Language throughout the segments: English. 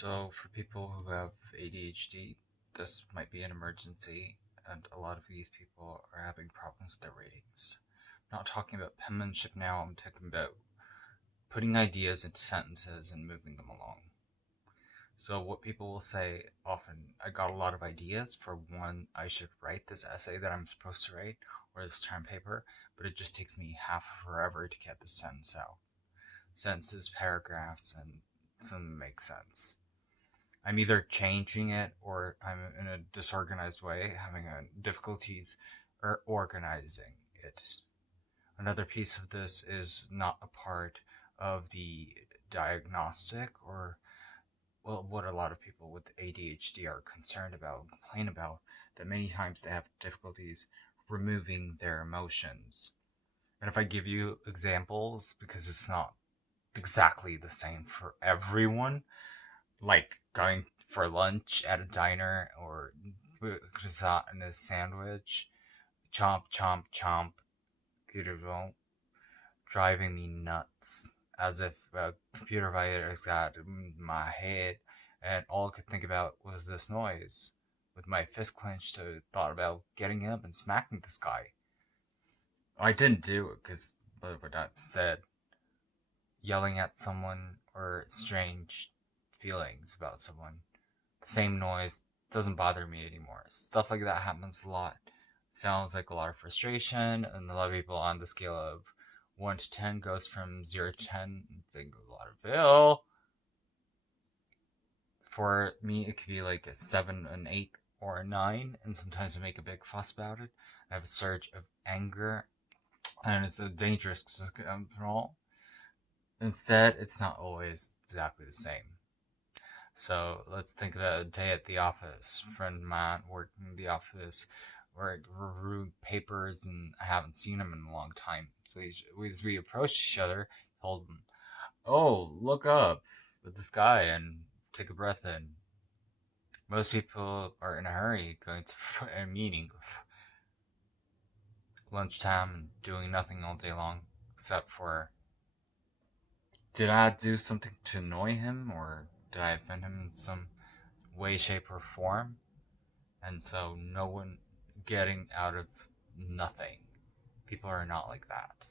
So, for people who have ADHD, this might be an emergency, and a lot of these people are having problems with their ratings. I'm not talking about penmanship now, I'm talking about putting ideas into sentences and moving them along. So, what people will say often, I got a lot of ideas for when I should write this essay that I'm supposed to write, or this term paper, but it just takes me half forever to get the sentence out. Sentences, paragraphs, and some make sense. I'm either changing it or I'm in a disorganized way, having difficulties or organizing it. Another piece of this is not a part of the diagnostic or, well, what a lot of people with ADHD are concerned about, complain about, that many times they have difficulties removing their emotions. And if I give you examples, because it's not exactly the same for everyone, like going for lunch at a diner or croissant in a sandwich, chomp, chomp, chomp, beautiful, driving me nuts. As if a computer virus got in my head, and all I could think about was this noise. With my fist clenched, I thought about getting up and smacking this guy. I didn't do it because, but that said, yelling at someone or strange feelings about someone, the same noise doesn't bother me anymore. Stuff like that happens a lot. Sounds like a lot of frustration, and a lot of people on the scale of 1 to 10 goes from 0 to 10. It's like a lot of bill. For me, it could be like a 7, an 8, or a 9, and sometimes I make a big fuss about it. I have a surge of anger, and it's a dangerous control. Instead, it's not always exactly the same. So let's think about a day at the office. Friend of mine working in the office, where I reviewed papers, and I haven't seen him in a long time. So as we approached each other, told him, "Oh, look up at the sky and take a breath in." Most people are in a hurry, going to a meeting, lunchtime, and doing nothing all day long, except for, did I do something to annoy him, or did I offend him in some way, shape, or form? And so no one getting out of nothing. People are not like that.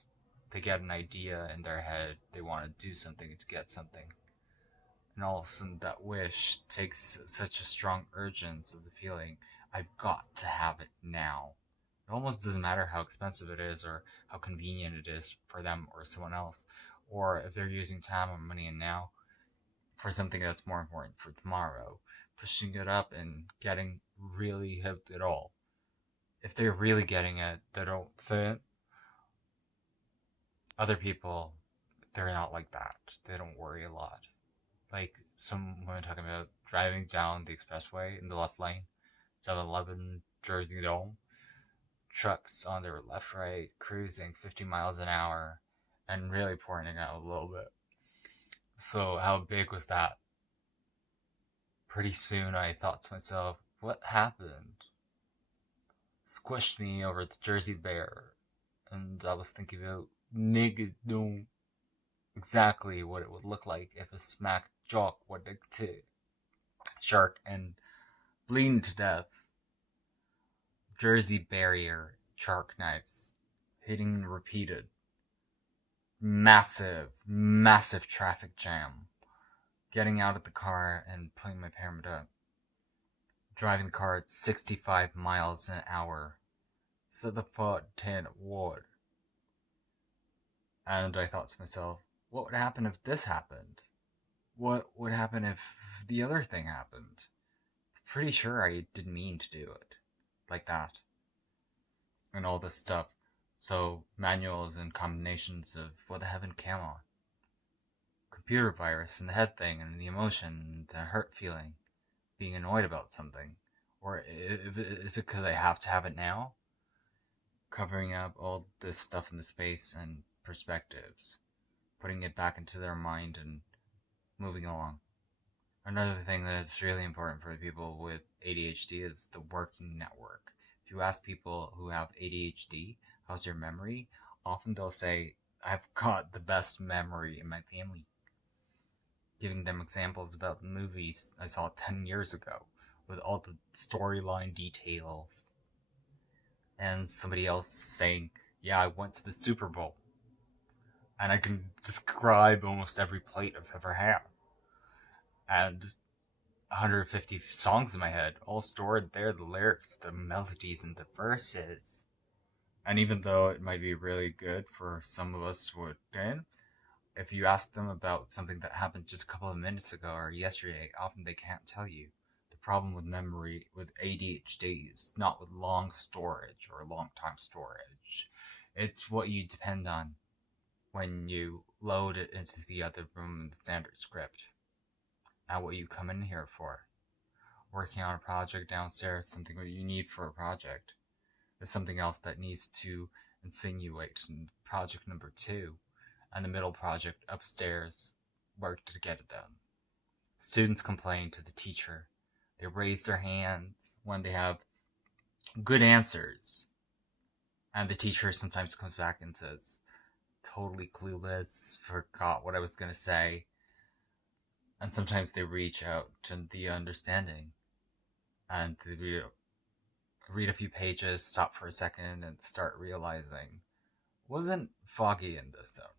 They get an idea in their head, they want to do something to get something. And all of a sudden that wish takes such a strong urgence of the feeling, I've got to have it now. It almost doesn't matter how expensive it is or how convenient it is for them or someone else, or if they're using time or money and now for something that's more important for tomorrow, pushing it up and getting really hipped at all. If they're really getting it, they don't say it. Other people, they're not like that. They don't worry a lot. Like some women talking about driving down the expressway in the left lane, 7-Eleven, Jersey Dome, trucks on their left, right, cruising 50 miles an hour, and really pouring it out a little bit. So how big was that? Pretty soon I thought to myself, what happened? Squished me over the Jersey Bear, and I was thinking about nigga doom, exactly what it would look like if a smack jock would to shark and bleeding to death. Jersey barrier, shark knives, hitting repeated. Massive, massive traffic jam. Getting out of the car and putting my parent up. Driving the car at 65 miles an hour. So the thought 10 would. And I thought to myself, what would happen if this happened? What would happen if the other thing happened? Pretty sure I didn't mean to do it. Like that. And all this stuff. So, manuals and combinations of what the heaven came on. Computer virus and the head thing and the emotion, the hurt feeling, being annoyed about something. Or is it because I have to have it now? Covering up all this stuff in the space and perspectives. Putting it back into their mind and moving along. Another thing that's really important for people with ADHD is the working network. If you ask people who have ADHD, how's your memory? Often they'll say, I've got the best memory in my family. giving them examples about the movies I saw 10 years ago with all the storyline details, and somebody else saying, yeah, I went to the Super Bowl, and I can describe almost every plate I've ever had, and 150 songs in my head, all stored there, the lyrics, the melodies, and the verses. And even though it might be really good for some of us who didn't, if you ask them about something that happened just a couple of minutes ago or yesterday, often they can't tell you. The problem with memory with ADHD is not with long storage or long time storage. It's what you depend on when you load it into the other room in the standard script. Not what you come in here for. Working on a project downstairs, something that you need for a project. There's something else that needs to insinuate in project number 2, and the middle project upstairs work to get it done. Students complain to the teacher. They raise their hands when they have good answers, and the teacher sometimes comes back and says, totally clueless, forgot what I was going to say, and sometimes they reach out to the understanding, and they read a few pages, stop for a second, and start realizing, wasn't foggy in this zone.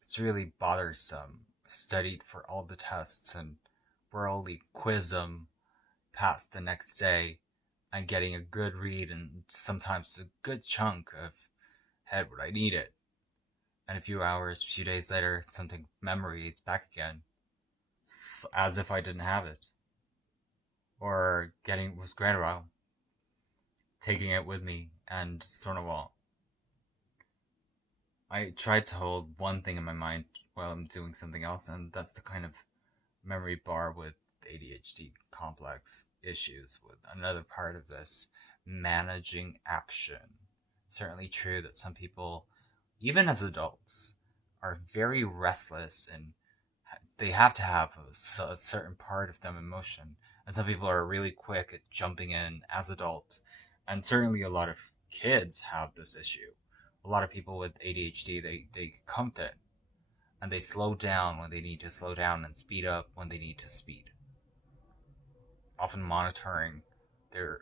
It's really bothersome. Studied for all the tests, and we're only quiz them past the next day, and getting a good read and sometimes a good chunk of had what I needed. And a few hours, a few days later, something memory is back again, as if I didn't have it. Or getting was granted, taking it with me and throwing a wall. I tried to hold one thing in my mind while I'm doing something else, and that's the kind of memory bar with ADHD complex issues with another part of this, managing action. Certainly true that some people, even as adults, are very restless and they have to have a certain part of them in motion. And some people are really quick at jumping in as adults. And certainly a lot of kids have this issue. A lot of people with ADHD, they come to it and they slow down when they need to slow down and speed up when they need to speed. Often monitoring their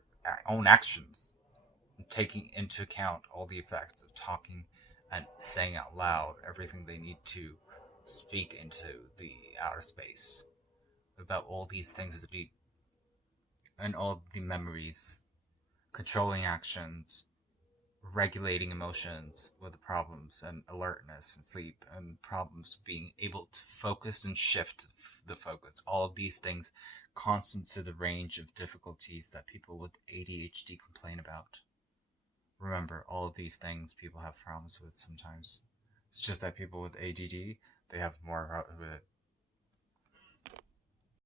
own actions and taking into account all the effects of talking and saying out loud everything they need to speak into the outer space about all these things that we and all the memories, controlling actions, regulating emotions with the problems and alertness and sleep and problems being able to focus and shift the focus. All of these things constant to the range of difficulties that people with ADHD complain about. Remember, all of these things people have problems with sometimes. It's just that people with ADD, they have more of it